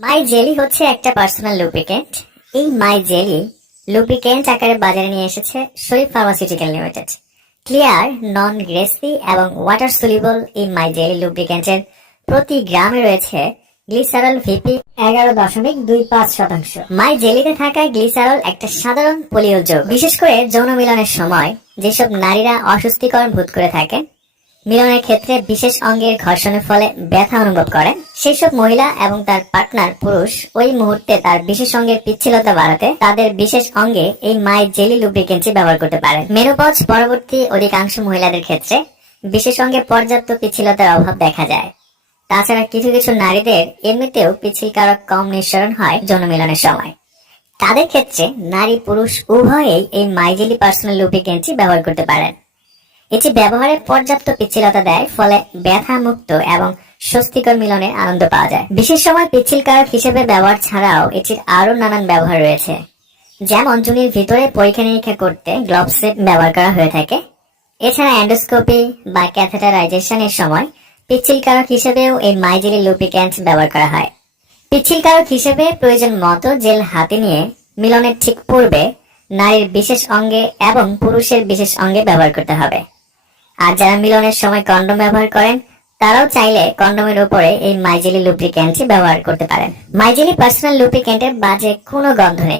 মাই jelly হচ্ছে একটা personal lubricant এই মাই জেলি লুব্রিকেন্ট আকারে বাজারে নিয়ে এসেছে Sharif pharmaceutical limited clear non greasy এবং ওয়াটার সলিবল এই মাই জেলি লুব্রিকেন্টের প্রতি গ্রামে রয়েছে গ্লিসারল ভিপি এগারো দশমিক দুই পাঁচ শতাংশ। মাই জেলিতে থাকা গ্লিসারল একটা সাধারণ পলিও যোগ। বিশেষ করে যৌন মিলনের সময় যেসব নারীরা অস্বস্তিকর বোধ করে থাকেন মিলনের ক্ষেত্রে বিশেষ অঙ্গের ঘর্ষণের ফলে ব্যথা অনুভব করে সেই সব মহিলা এবং তার পার্টনার পুরুষ ওই মুহূর্তে তার বিশেষ অঙ্গের পিচ্ছিলতা বাড়াতে তাদের বিশেষ অঙ্গে এই মাই জেলি লুব্রিকেন্সি ব্যবহার করতে পারেন। মেনোপজ পরবর্তী অধিকাংশ মহিলাদের ক্ষেত্রে বিশেষ অঙ্গে পর্যাপ্ত পিচ্ছিলতার অভাব দেখা যায়। তাছাড়া কিছু কিছু নারীদের এমনিতেও পিচ্ছিল কারক কম নিঃসরণ হয় যৌন মিলনের সময়। তাদের ক্ষেত্রে নারী পুরুষ উভয়েই এই মাইজেলি পার্সোনাল লুব্রিকেন্সি ব্যবহার করতে পারেন। এটি ব্যবহারে পর্যাপ্ত পিচ্ছিলতা দেয়, ফলে ব্যথা মুক্ত এবং স্বস্তিকর মিলনের আনন্দ পাওয়া যায়। বিশেষ সময় পিচ্ছিল কারক হিসেবে ব্যবহার ছাড়াও এটির আরও নানান ব্যবহার রয়েছে। যেমন, জুনির ভিতরে পরীক্ষা নিরীক্ষা করতে গ্লোভস ব্যবহার করা হয়ে থাকে। এছাড়া অ্যান্ডোস্কোপি বা ক্যাথেটারাইজেশনের সময় পিচ্ছিল কারক হিসেবেও এই মাইজেলি লুব্রিক্যান্ট ব্যবহার করা হয়। পিচ্ছিল কারক হিসেবে প্রয়োজন মতো জেল হাতে নিয়ে মিলনের ঠিক পূর্বে নারীর বিশেষ অঙ্গে এবং পুরুষের বিশেষ অঙ্গে ব্যবহার করতে হবে। আর যারা মিলনের সময় কন্ডম ব্যবহার করেন, তারাও চাইলে কন্ডমের উপরে এই মাইজেলি লুব্রিক্যান্টটি ব্যবহার করতে পারেন। মাইজেলি পার্সোনাল লুব্রিক্যান্টের বাজে কোনো গন্ধ নেই।